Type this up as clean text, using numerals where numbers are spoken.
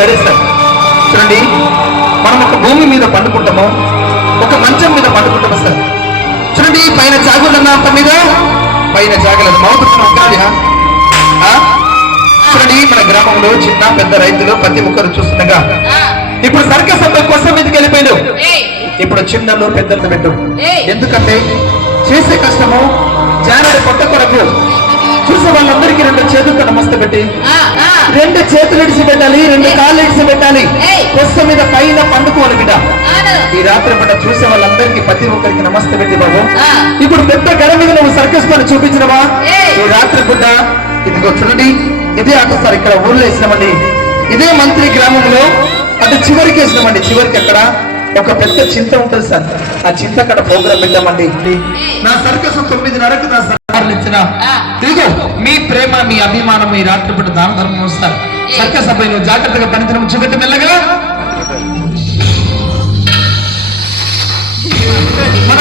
గడిస్తారు. చూడండి, మనం ఒక భూమి మీద పండుకుంటాము, ఒక మంచం మీద పండుకుంటాము సార్. చూడండి, పైన జాగులన్న అంత మీద పైన జాగలేదు మౌతున్నాం కాదు. చూడండి, మన గ్రామంలో చిన్న పెద్ద రైతులు ప్రతి ఒక్కరు చూస్తుండగా ఇప్పుడు సర్కస్ అబ్బాయి కోసం మీదకి వెళ్ళిపోయాడు. ఇప్పుడు చిన్నలు పెద్దలు పెట్టు. ఎందుకంటే చేసే కష్టము జానడి కొత్త కొరకు చూసే వాళ్ళందరికీ 2 చేతులతో నమస్తే పెట్టి 2 చేతులు ఇడిచి పెట్టాలి, 2 కాళ్ళు ఇడిచి పెట్టాలి. కొస్త మీద పైన పండుకోవాలి బిడ్డ. ఈ రాత్రి పూట చూసే వాళ్ళందరికీ ప్రతి ఒక్కరికి నమస్తే పెట్టి బాబు. ఇప్పుడు పెద్ద గడ మీద నువ్వు సర్కస్ పని చూపించినవా? ఈ రాత్రి పూట ఇదిగో చూడండి, ఇదే ఆట సార్ ఇక్కడ ఊళ్ళో వేసినామండి. ఇదే మంత్రి గ్రామంలో అంటే చివరికి వేసినామండి. చివరికి అక్కడ ఒక పెద్ద చింత ఉంటుంది సార్, ఆ చింత అక్కడ ప్రోగ్రాం పెట్టామండి. నా సర్కస్ 9:30కు నా సర్కారులు ఇచ్చిన ఇదిగో మీ ప్రేమ మీ అభిమానం ఈ రాత్రి పూట దాన ధర్మం వస్తారు. సర్కస్ అబ్బాయి నువ్వు జాగ్రత్తగా పనితనం చూపెట్టి మెల్లగా మన